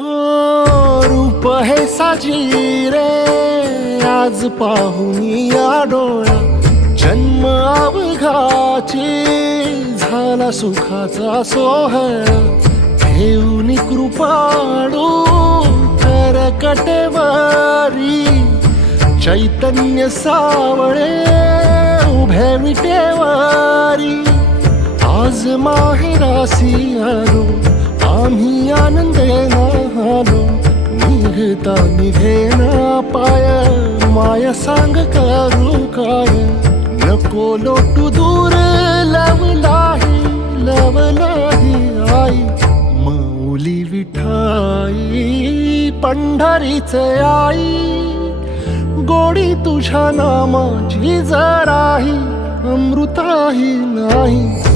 रूप हे साजी रे आज पाहून या डोळा, जन्म अवघाची झाला सुखाचा सोहळा, घेऊन कृपाळू करकटेवारी, चैतन्य सावळे उभे विटेवारी, आज माहेरासी आलो आम्ही आनंदेना आलो, निघता निघेना पाय माया सांग करू काय, नको लोटू दूर लवलाही आई, मौली विठाई पंढरीच आई, गोडी तुझ्या नामाची जराही अमृताही नाही.